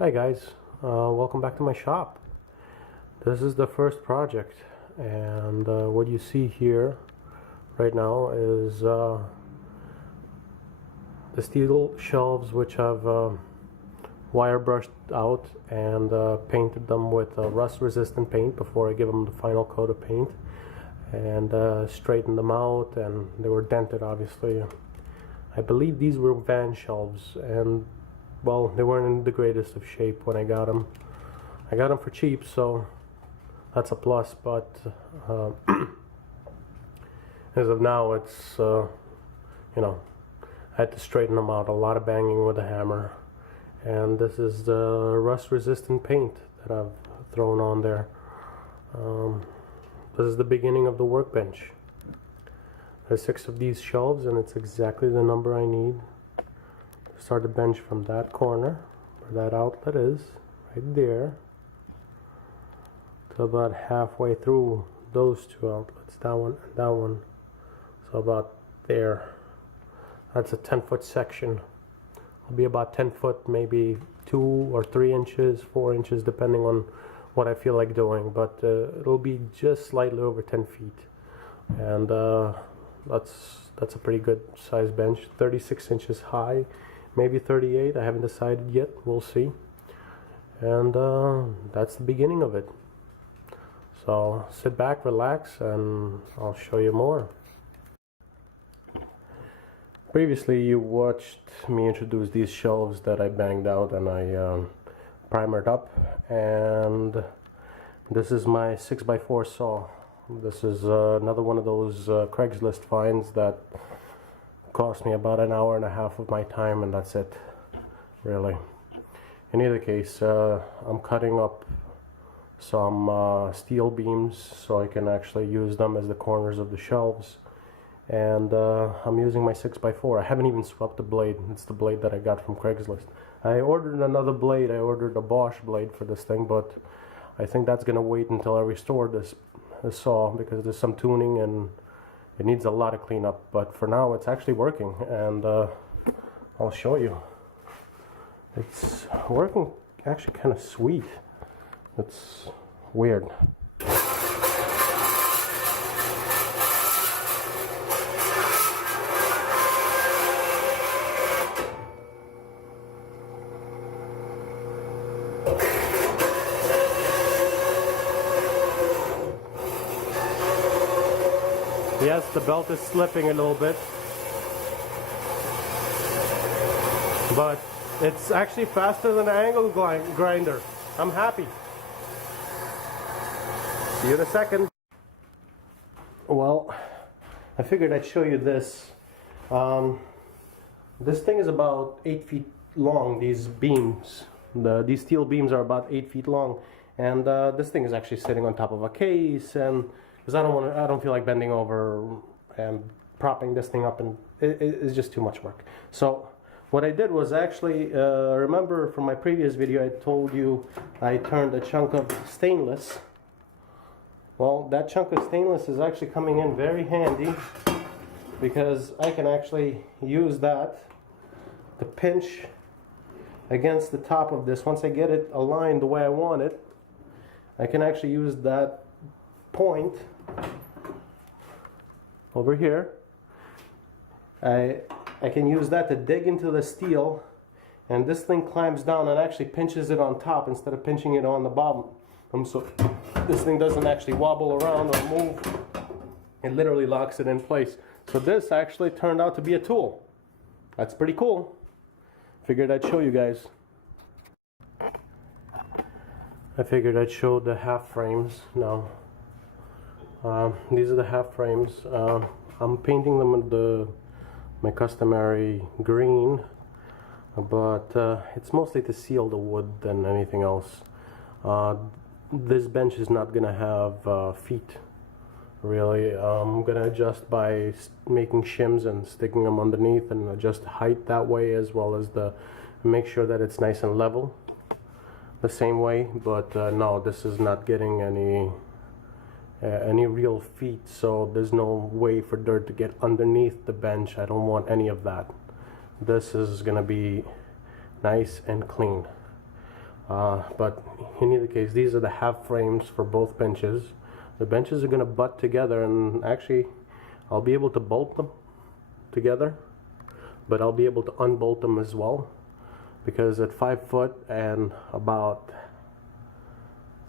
Hi guys, welcome back to my shop. This is the first project, and what you see here right now is the steel shelves, which I've wire brushed out and painted them with rust resistant paint before I give them the final coat of paint, and straightened them out, and they were dented obviously. I believe these were van shelves, and well, they weren't in the greatest of shape when I got them. I got them for cheap, so that's a plus, but as of now, it's, I had to straighten them out. A lot of banging with a hammer. And this is the rust-resistant paint that I've thrown on there. This is the beginning of the workbench. There's 6 of these shelves, and it's exactly the number I need. Start the bench from that corner where that outlet is, right there, to about halfway through those 2 outlets, that one and that one. So about there. That's a 10-foot section. It'll be about 10 foot, maybe 2 or 3 inches, 4 inches, depending on what I feel like doing. But it'll be just slightly over 10 feet, and that's a pretty good size bench. 36 inches high. Maybe 38, I haven't decided yet, we'll see. And that's the beginning of it. So sit back, relax, and I'll show you more. Previously you watched me introduce these shelves that I banged out and I primered up, and this is my 6x4 saw. This is another one of those Craigslist finds that cost me about an hour and a half of my time, and that's it, really. In either case, I'm cutting up some steel beams so I can actually use them as the corners of the shelves, and I'm using my 6x4. I haven't even swept the blade. It's the blade that I got from Craigslist. I ordered another blade. I ordered a Bosch blade for this thing, but I think that's gonna wait until I restore this saw, because there's some tuning and it needs a lot of cleanup, but for now it's actually working, and I'll show you. It's working actually kind of sweet. It's weird. Yes, the belt is slipping a little bit, but it's actually faster than an angle grinder. I'm happy. See you in a second. Well, I figured I'd show you this. This thing is about 8 feet long, these beams. These steel beams are about 8 feet long, and this thing is actually sitting on top of a case, and because I don't feel like bending over and propping this thing up, and it's just too much work. So what I did was actually, remember from my previous video I told you I turned a chunk of stainless. Well, that chunk of stainless is actually coming in very handy, because I can actually use that to pinch against the top of this. Once I get it aligned the way I want it, I can actually use that point over here. I can use that to dig into the steel, and this thing climbs down and actually pinches it on top instead of pinching it on the bottom. So this thing doesn't actually wobble around or move. It literally locks it in place. So this actually turned out to be a tool. That's pretty cool. Figured I'd show you guys. I figured I'd show the half frames now. These are the half frames. I'm painting them with my customary green, but it's mostly to seal the wood than anything else. This bench is not gonna have feet, really. I'm gonna adjust by making shims and sticking them underneath, and adjust height that way, as well as make sure that it's nice and level the same way. But no, this is not getting any real feet, so there's no way for dirt to get underneath the bench. I don't want any of that. This is gonna be nice and clean. But in either case, these are the half frames for both benches. The benches are going to butt together, and actually I'll be able to bolt them together, but I'll be able to unbolt them as well, because at 5 foot and about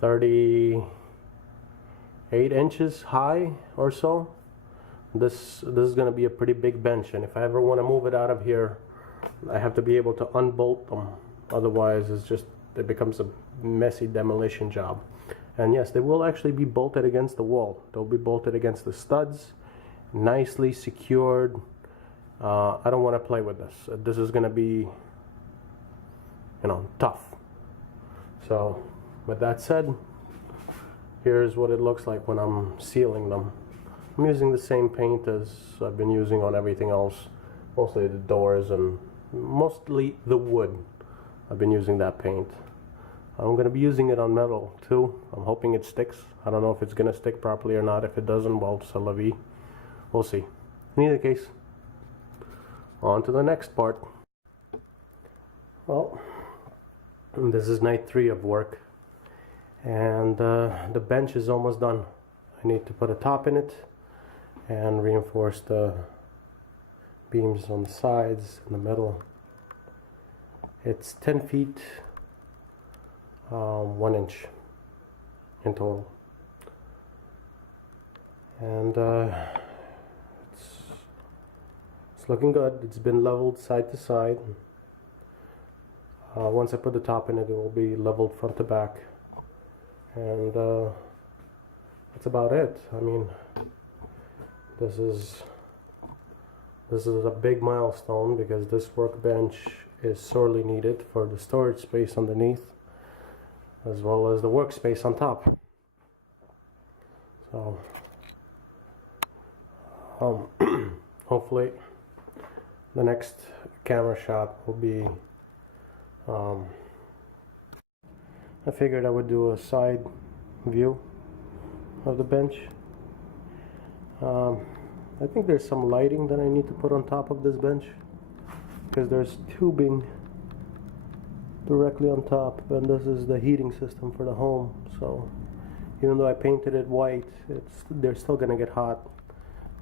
38 inches high or so, this is going to be a pretty big bench, and if I ever want to move it out of here, I have to be able to unbolt them. Otherwise it becomes a messy demolition job. And yes, they will actually be bolted against the wall. They'll be bolted against the studs, nicely secured. I don't want to play with this. This is going to be, tough. So with that said, here's what it looks like when I'm sealing them. I'm using the same paint as I've been using on everything else, mostly the doors and mostly the wood. I've been using that paint. I'm going to be using it on metal too. I'm hoping it sticks. I don't know if it's going to stick properly or not. If it doesn't, well, c'est la vie. We'll see. In either case, on to the next part. Well, this is night 3 of work, and the bench is almost done. I need to put a top in it and reinforce the beams on the sides and the middle. It's 10 feet 1 inch in total, and it's looking good. It's been leveled side to side. Once I put the top in it, it will be leveled front to back, and that's about it. I mean, this is a big milestone, because this workbench is sorely needed for the storage space underneath, as well as the workspace on top. So hopefully the next camera shot will be, I figured I would do a side view of the bench. I think there's some lighting that I need to put on top of this bench, because there's tubing directly on top, and this is the heating system for the home. So even though I painted it white, they're still gonna get hot,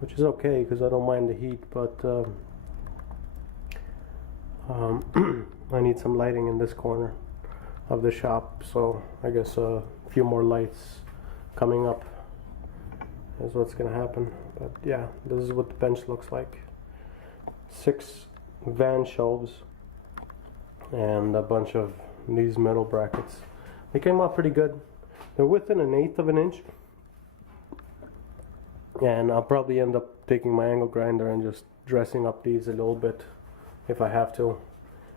which is okay because I don't mind the heat, but I need some lighting in this corner of the shop, so I guess a few more lights coming up is what's gonna happen. But yeah, this is what the bench looks like. 6 van shelves and a bunch of these metal brackets. They came out pretty good. They're within 1/8 of an inch, and I'll probably end up taking my angle grinder and just dressing up these a little bit if I have to.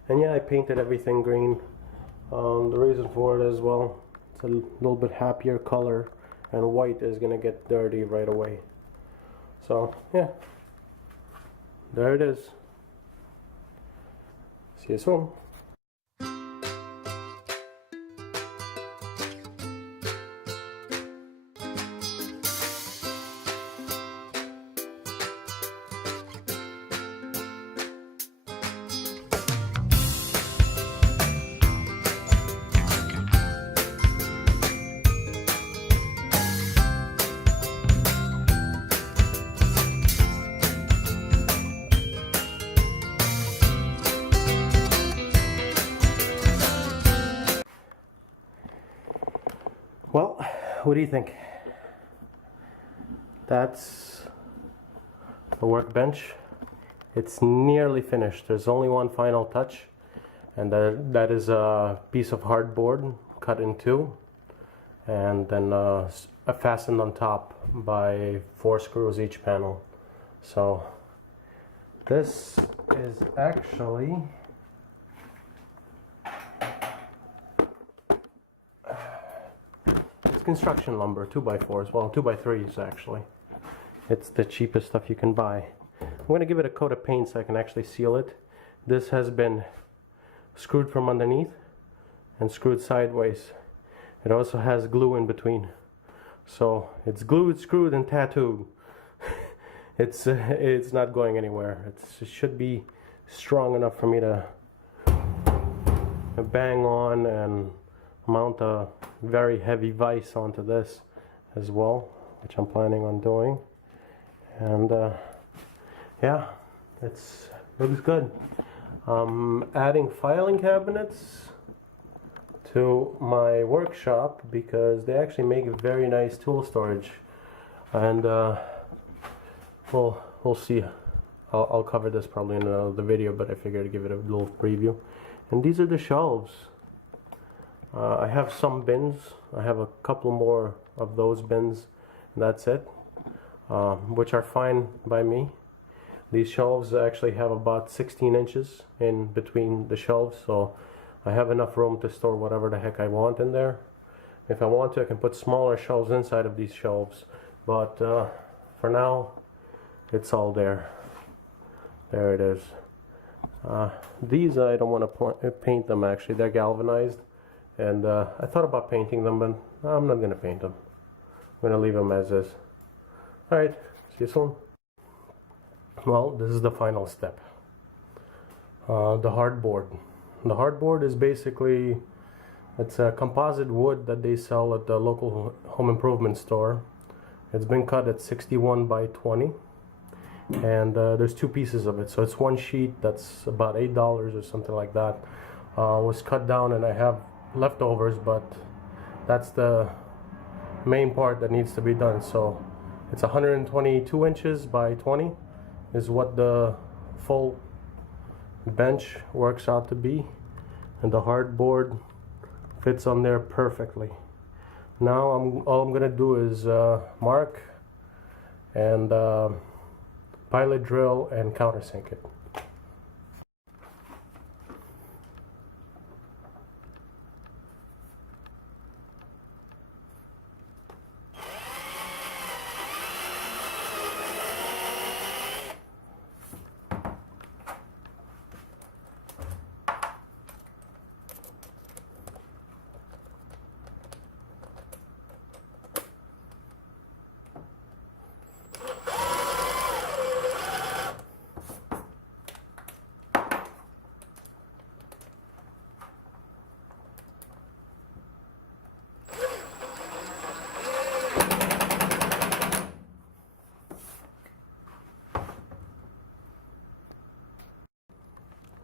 And yeah, I painted everything green. The reason for it as well, it's a little bit happier color, and white is gonna get dirty right away. So yeah, there it is. See you soon. Well, what do you think? That's the workbench. It's nearly finished. There's only one final touch, and that is a piece of hardboard cut in 2 and then fastened on top by 4 screws each panel. So this is actually construction lumber, 2x4s, well 2x3s actually. It's the cheapest stuff you can buy. I'm going to give it a coat of paint so I can actually seal it. This has been screwed from underneath and screwed sideways. It also has glue in between, so it's glued, screwed, and tattooed. It's not going anywhere. It should be strong enough for me to bang on and mount a very heavy vise onto this as well, which I'm planning on doing. And yeah, it's looks good. Adding filing cabinets to my workshop because they actually make a very nice tool storage, and we'll see. I'll cover this probably in another video, but I figured to give it a little preview. And these are the shelves. I have some bins. I have a couple more of those bins, and that's it, which are fine by me. These shelves actually have about 16 inches in between the shelves, so I have enough room to store whatever the heck I want in there. If I want to, I can put smaller shelves inside of these shelves, but for now, it's all there. There it is. These I don't want to paint them actually. They're galvanized, and I thought about painting them, but I'm not going to paint them. I'm going to leave them as is. Alright, see you soon. Well, this is the final step. The hardboard. The hardboard is basically, it's a composite wood that they sell at the local home improvement store. It's been cut at 61 by 20, and there's two pieces of it, so it's one sheet that's about $8 or something like that. Was cut down, and I have leftovers, but that's the main part that needs to be done. So it's 122 inches by 20 is what the full bench works out to be, and the hardboard fits on there perfectly. Now all I'm gonna do is mark and pilot drill and countersink it.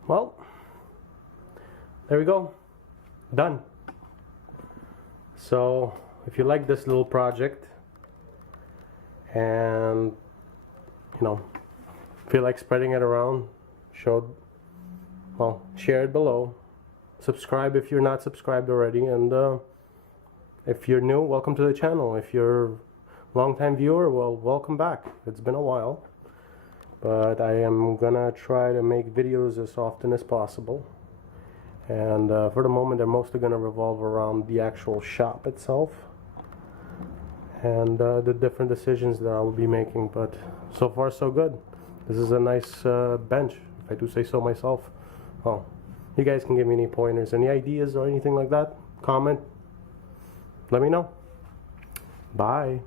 Well, there we go, done. So if you like this little project and feel like spreading it around, share it below. Subscribe if you're not subscribed already, and if you're new, welcome to the channel. If you're a long-time viewer, well, welcome back. It's been a while. But I am gonna try to make videos as often as possible, and for the moment they're mostly gonna revolve around the actual shop itself and the different decisions that I will be making. But so far so good. This is a nice bench, if I do say so myself. Well, you guys can give me any pointers, any ideas or anything like that. Comment, let me know. Bye.